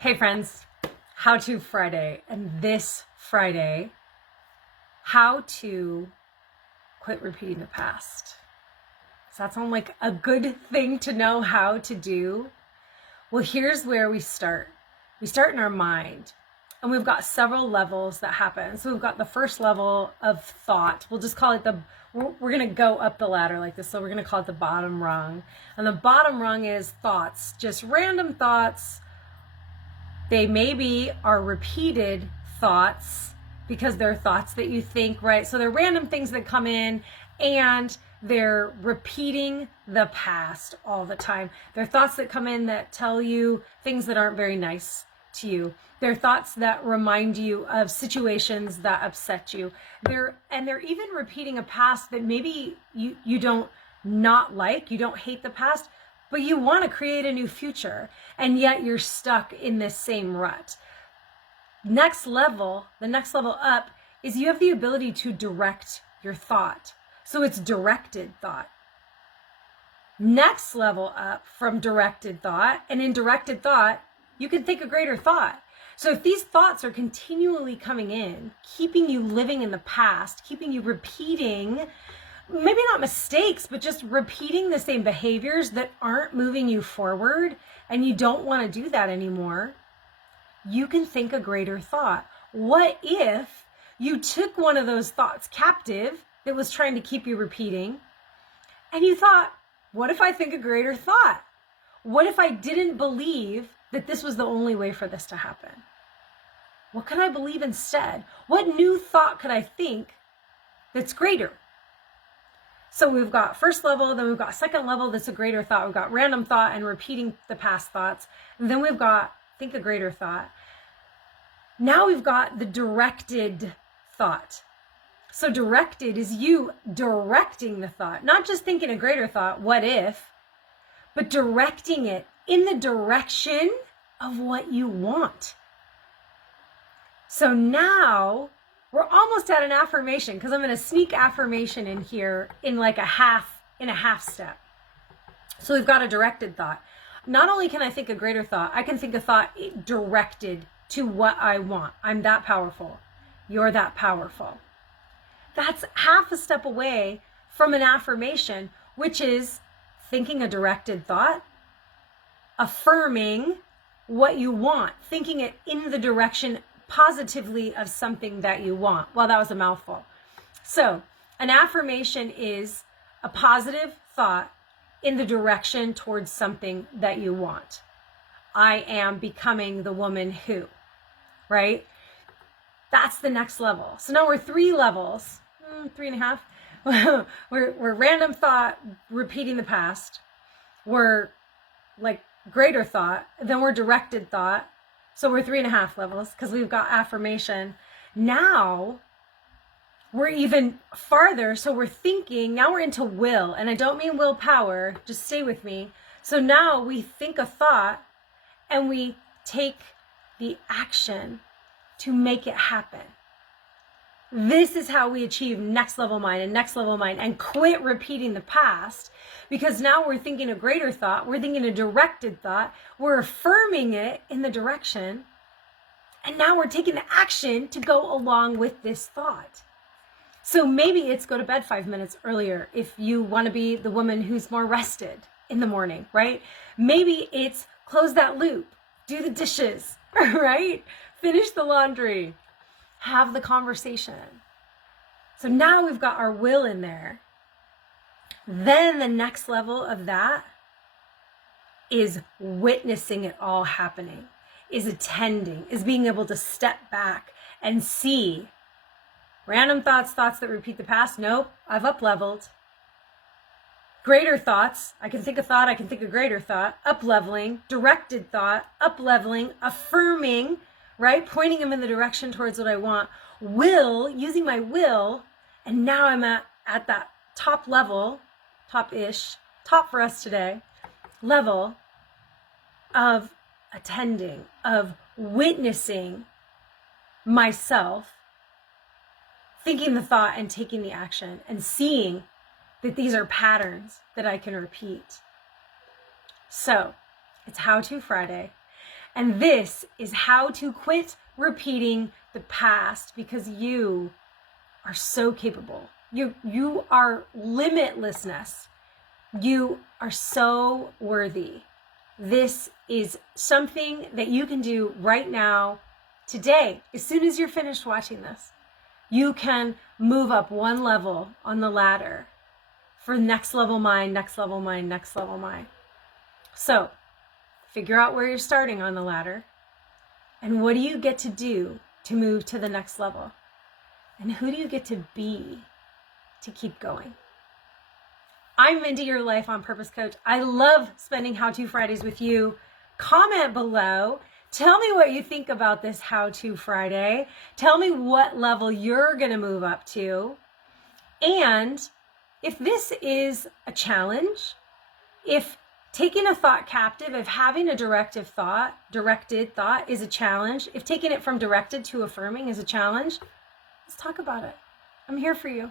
Hey friends, How To Friday, and this Friday, how to quit repeating the past. Does that sound like a good thing to know how to do? Well, here's where we start. We start in our mind, and we've got several levels that happen. So we've got the first level of thought. We'll just call it we're going to go up the ladder like this. So we're going to call it the bottom rung. And the bottom rung is thoughts, just random thoughts. They maybe are repeated thoughts because they're thoughts that you think, right? So they're random things that come in and they're repeating the past all the time. They're thoughts that come in that tell you things that aren't very nice to you. They're thoughts that remind you of situations that upset you. They're even repeating a past that maybe you don't not like, you don't hate the past, but you want to create a new future, and yet you're stuck in this same rut. The next level up is you have the ability to direct your thought. So it's directed thought. Next level up from directed thought, and in directed thought, you can think a greater thought. So if these thoughts are continually coming in, keeping you living in the past, keeping you repeating maybe not mistakes, but just repeating the same behaviors that aren't moving you forward, and you don't want to do that anymore, you can think a greater thought. What if you took one of those thoughts captive that was trying to keep you repeating, and you thought, what if I think a greater thought? What if I didn't believe that this was the only way for this to happen? What can I believe instead? What new thought could I think that's greater? So we've got first level, then we've got second level, that's a greater thought. We've got random thought and repeating the past thoughts. And then we've got think a greater thought. Now we've got the directed thought. So directed is you directing the thought, not just thinking a greater thought, what if, but directing it in the direction of what you want. So now we're almost at an affirmation, because I'm going to sneak affirmation in here in like a half step. So we've got a directed thought. Not only can I think a greater thought, I can think a thought directed to what I want. I'm that powerful. You're that powerful. That's half a step away from an affirmation, which is thinking a directed thought, affirming what you want, thinking it in the direction positively of something that you want. Well, that was a mouthful. So an affirmation is a positive thought in the direction towards something that you want. I am becoming the woman who, right? That's the next level. So now we're 3 levels, 3.5. we're random thought, repeating the past. We're like greater thought. Then we're directed thought. So we're 3.5 levels because we've got affirmation. Now we're even farther. So we're thinking, now we're into will. And I don't mean willpower, just stay with me. So now we think a thought and we take the action to make it happen. This is how we achieve next level mind and quit repeating the past, because now we're thinking a greater thought, we're thinking a directed thought, we're affirming it in the direction, and now we're taking the action to go along with this thought. So maybe it's go to bed 5 minutes earlier if you want to be the woman who's more rested in the morning, right? Maybe it's close that loop, do the dishes, right? Finish the laundry. Have the conversation. So now we've got our will in there. Then the next level of that is witnessing it all happening, is attending, is being able to step back and see random thoughts that repeat the past. Nope, I've up-leveled. Greater thoughts, I can think a thought, I can think a greater thought. Up-leveling, directed thought, up-leveling, affirming, right? Pointing them in the direction towards what I want. Will, using my will, and now I'm at that top level, top-ish, top for us today, level of attending, of witnessing myself, thinking the thought and taking the action, and seeing that these are patterns that I can repeat. So, it's How To Friday. And this is how to quit repeating the past, because you are so capable. You are limitlessness. You are so worthy. This is something that you can do right now, today, as soon as you're finished watching this. You can move up one level on the ladder for next level mind, next level mind, next level mind. So figure out where you're starting on the ladder, and what do you get to do to move to the next level? And who do you get to be to keep going? I'm Mindy, your Life on Purpose coach. I love spending How To Fridays with you. Comment below. Tell me what you think about this How To Friday. Tell me what level you're going to move up to. And if this is a challenge, if taking a thought captive, if having a directed thought is a challenge, if taking it from directed to affirming is a challenge, let's talk about it. I'm here for you.